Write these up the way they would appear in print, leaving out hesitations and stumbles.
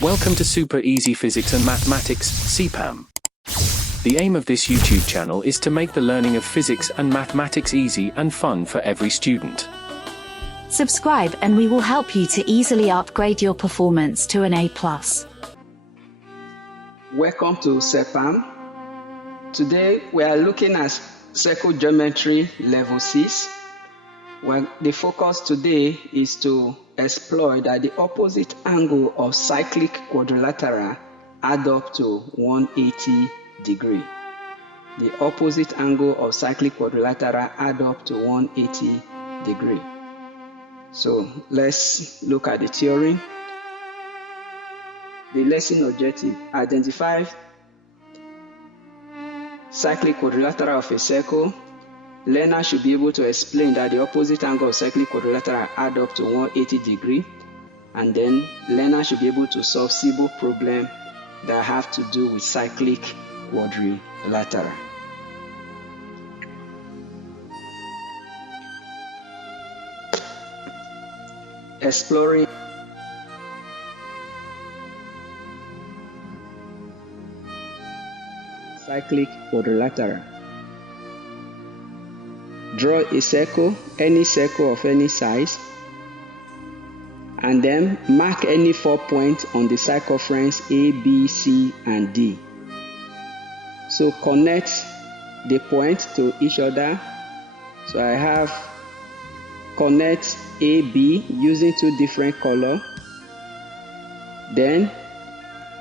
Welcome to Super Easy Physics and Mathematics, CPAM. The aim of this YouTube channel is to make the learning of physics and mathematics easy and fun for every student. Subscribe and we will help you to easily upgrade your performance to an A+. Welcome to CPAM. Today we are looking at circlegeometry level 6. Well, the focus today is to explore that the opposite angle of cyclic quadrilateral add up to 180 degree. The opposite angle of cyclic quadrilateral add up to 180 degree. So let's look at the theorem. The lesson objective: identify cyclic quadrilateral of a circle. Learner should be able to explain that the opposite angle of cyclic quadrilateral add up to 180 degree, and then learner should be able to solve simple problems that have to do with cyclic quadrilateral. Exploring cyclic quadrilateral. Draw a circle, any circle of any size, and then mark any 4 points on the circumference A, B, C, and D. So connect the points to each other. So I have connect A, B using two different colors. Then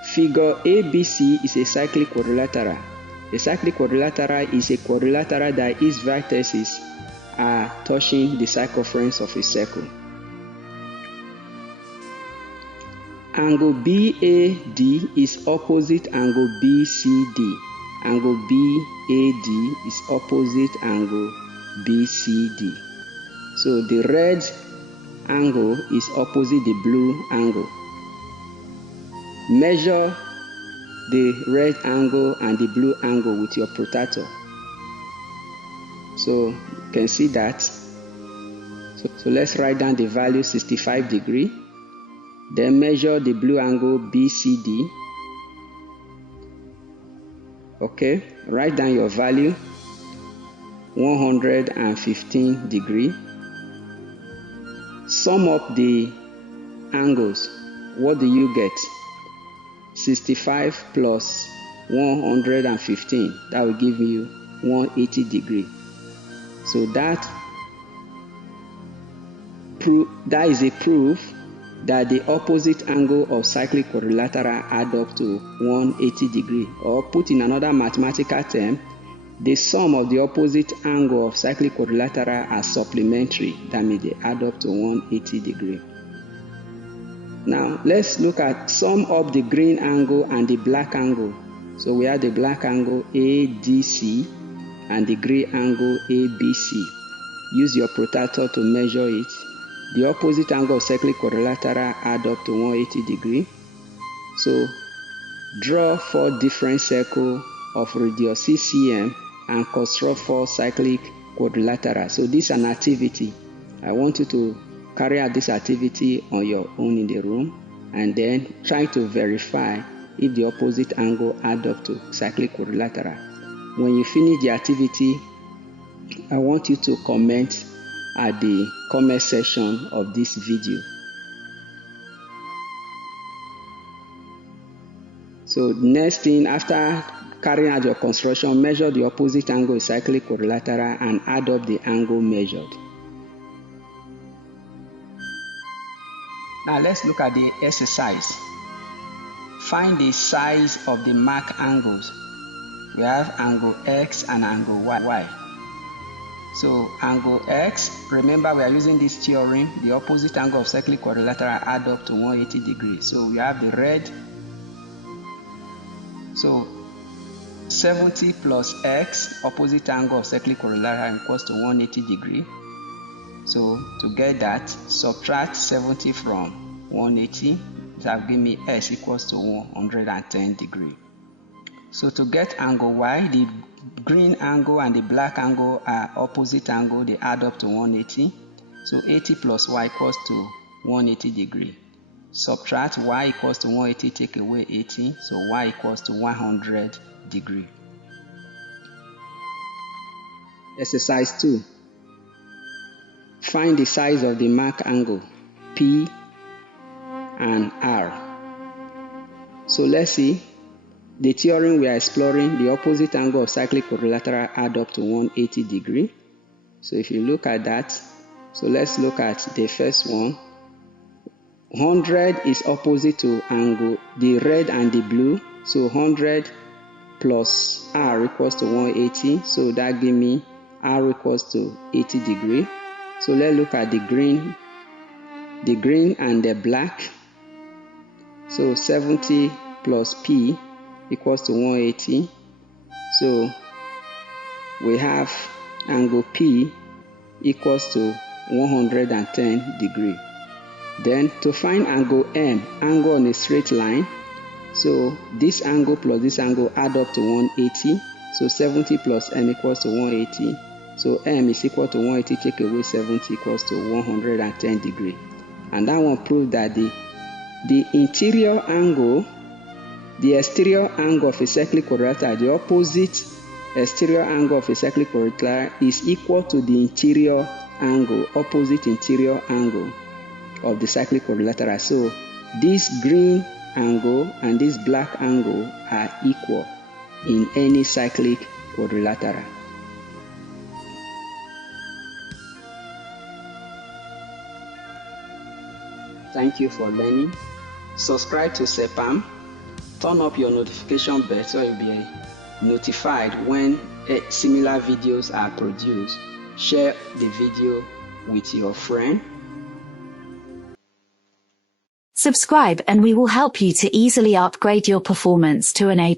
figure ABC is a cyclic quadrilateral. A cyclic quadrilateral is a quadrilateral that its vertices are touching the circumference of a circle. Angle BAD is opposite angle BCD. Angle BAD is opposite angle BCD. So the red angle is opposite the blue angle. Measure the red angle and the blue angle with your protractor. So you can see that. So let's write down the value 65 degree. Then measure the blue angle BCD. Okay, write down your value 115 degree. Sum up the angles. What do you get? 65 plus 115, that will give you 180 degree. So that is a proof that the opposite angle of cyclic quadrilateral add up to 180 degree. Or put in another mathematical term, the sum of the opposite angle of cyclic quadrilateral are supplementary. That means they add up to 180 degree. Now let's look at sum up the green angle and the black angle. So we have the black angle ADC and the green angle ABC. Use your protractor to measure it. The opposite angle of cyclic quadrilateral add up to 180 degree. So draw 4 different circles of radius 6 cm and construct 4 cyclic quadrilateral. So this is an activity. I want you to carry out this activity on your own in the room and then try to verify if the opposite angle add up to cyclic quadrilateral. When you finish the activity, I want you to comment at the comment section of this video. So next thing, after carrying out your construction, measure the opposite angle of cyclic quadrilateral and add up the angle measured. Now let's look at the exercise. Find the size of the marked angles. We have angle X and angle Y. So angle X, remember we are using this theorem, the opposite angle of cyclic quadrilateral add up to 180 degrees. So we have the red. So 70 plus X, opposite angle of cyclic quadrilateral equals to 180 degrees. So to get that, subtract 70 from 180, that will give me S equals to 110 degrees. So to get angle Y, the green angle and the black angle are opposite angle, they add up to 180. So 80 plus Y equals to 180 degrees. subtract y equals to 180, take away 80, so y equals to 100 degree. Exercise 2. Find the size of the marked angle P and R. So let's see. The theorem we are exploring, the opposite angle of cyclic quadrilateral add up to 180 degree. So if you look at that, so let's look at the first one. 100 is opposite to angle, the red and the blue. So 100 plus R equals to 180. So that gives me R equals to 80 degree. So let's look at the green and the black. So 70 plus P equals to 180. So we have angle P equals to 110 degree. Then to find angle M, angle on a straight line, so this angle plus this angle add up to 180. So 70 plus M equals to 180. So M is equal to 180, take away 70 equals to 110 degree. And that one proves that the interior angle, the exterior angle of a cyclic quadrilateral, the opposite exterior angle of a cyclic quadrilateral is equal to the interior angle, opposite interior angle of the cyclic quadrilateral. So this green angle and this black angle are equal in any cyclic quadrilateral. Thank you for learning. Subscribe to CEPAM. Turn up your notification bell so you'll be notified when similar videos are produced. Share the video with your friend. Subscribe and we will help you to easily upgrade your performance to an A+.